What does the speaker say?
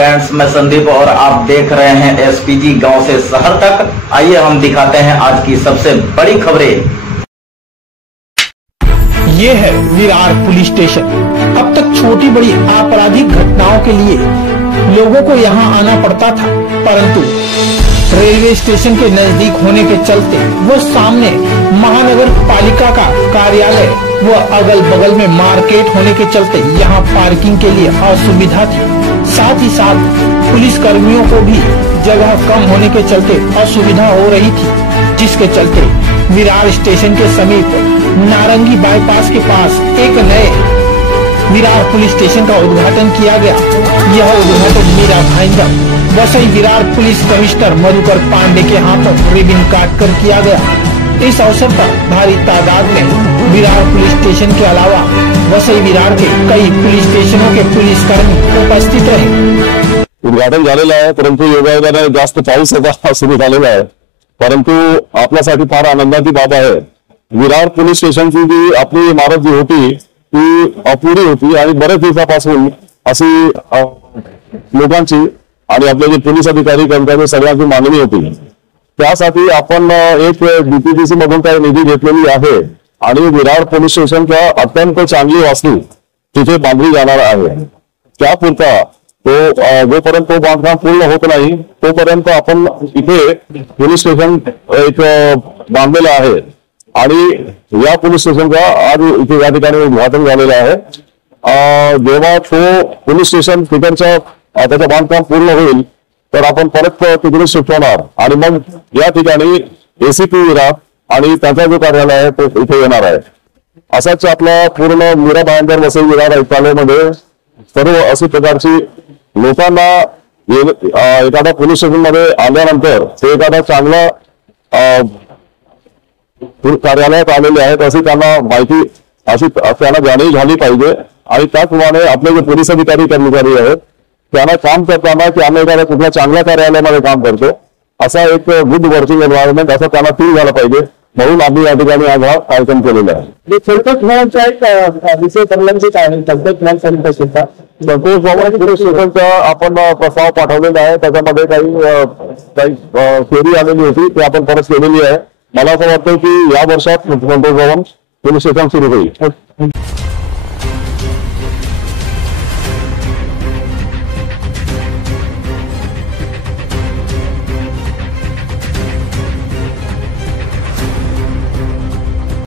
Friends, मैं संदीप और आप देख रहे हैं एसपीजी गांव से शहर तक। आइए हम दिखाते हैं आज की सबसे बड़ी खबरें। ये है विरार पुलिस स्टेशन। अब तक छोटी बड़ी आपराधिक घटनाओं के लिए लोगों को यहाँ आना पड़ता था, परंतु रेलवे स्टेशन के नजदीक होने के चलते वो सामने महानगर पालिका का कार्यालय व अगल बगल में मार्केट होने के चलते यहाँ पार्किंग के लिए असुविधा थी। साथ ही साथ पुलिस कर्मियों को भी जगह कम होने के चलते असुविधा हो रही थी, जिसके चलते विरार स्टेशन के समीप नारंगी बाईपास के पास एक नए विरार पुलिस स्टेशन का उद्घाटन किया गया। यह उद्घाटन मीरा भाईंदर वसई विरार पुलिस कमिश्नर मधुकर पांडे के हाथों रिबन काट कर किया गया। इस अवसर पर भारी तादाद में विरार पुलिस स्टेशन के अलावा वसई विरार के कई पुलिस स्टेशनों के पुलिस कर्मी उपस्थित रहे। उद्घाटन झालेलं आहे, परंतु योगायोगाने जास्त पाऊस आता सुरू झालेला आहे, परंतु आपल्यासाठी फार आनंदाची बाब आहे। विरार पोलीस स्टेशनची जी आपली इमारत जी होती ती अपुरी होती आणि बरेच दिवसापासून अशी लोकांची आणि आपले जे पोलीस अधिकारी कर्मचारी सगळ्यांची मागणी होती। त्यासाठी आपण एक डीपीडीसी मधून काही निधी घेतलेली आहे आणि विरार पोलीस स्टेशनच्या अत्यंत चांगली वास्तू तिथे बांधली जाणार आहे। त्यापुरता तो जोपर्यंत तो बांधकाम पूर्ण होत नाही तोपर्यंत आपण इथे पोलीस स्टेशन एक बांधलेलं आहे आणि या पोलीस स्टेशनचा आज इथे या ठिकाणी उद्घाटन झालेलं आहे। जेव्हा तो पोलीस स्टेशन तिकडच्या त्याचं बांधकाम पूर्ण होईल तर आपण परत तिकडे शिफ्ट होणार आणि मग या ठिकाणी एसीपी विरार आणि त्याचा जो कार्यालय आहे तो इथे येणार आहे। असाच आपला पूर्ण मीरा भाईंदर वसई विरार आयुक्तालयामध्ये सर्व अशी प्रकारची लोकांना एखाद्या पोलीस स्टेशन मध्ये आल्यानंतर ते एखादा चांगला कार्यालयात आलेले आहेत अशी त्यांना माहिती अशी त्यांना जाणीव झाली पाहिजे आणि त्याचप्रमाणे आपले जे पोलीस अधिकारी कर्मचारी आहेत त्यांना काम करताना की आम्ही एखाद्या कुठल्या चांगल्या कार्यालयामध्ये काम करतो असा एक गुड वर्किंग एन्व्हायरमेंट असं त्यांना फील झालं पाहिजे, म्हणून आम्ही या ठिकाणी आज हा कार्यक्रम केलेला आहे। संतोष एक विषय करण्याचे काय संतोष आपण प्रस्ताव पाठवलेला आहे, त्याच्यामध्ये काही फेरी आलेली होती ती आपण परत केलेली आहे। मला असं वाटतं की या वर्षात संतोष भवन पोलीस स्टेशन सुरू होईल।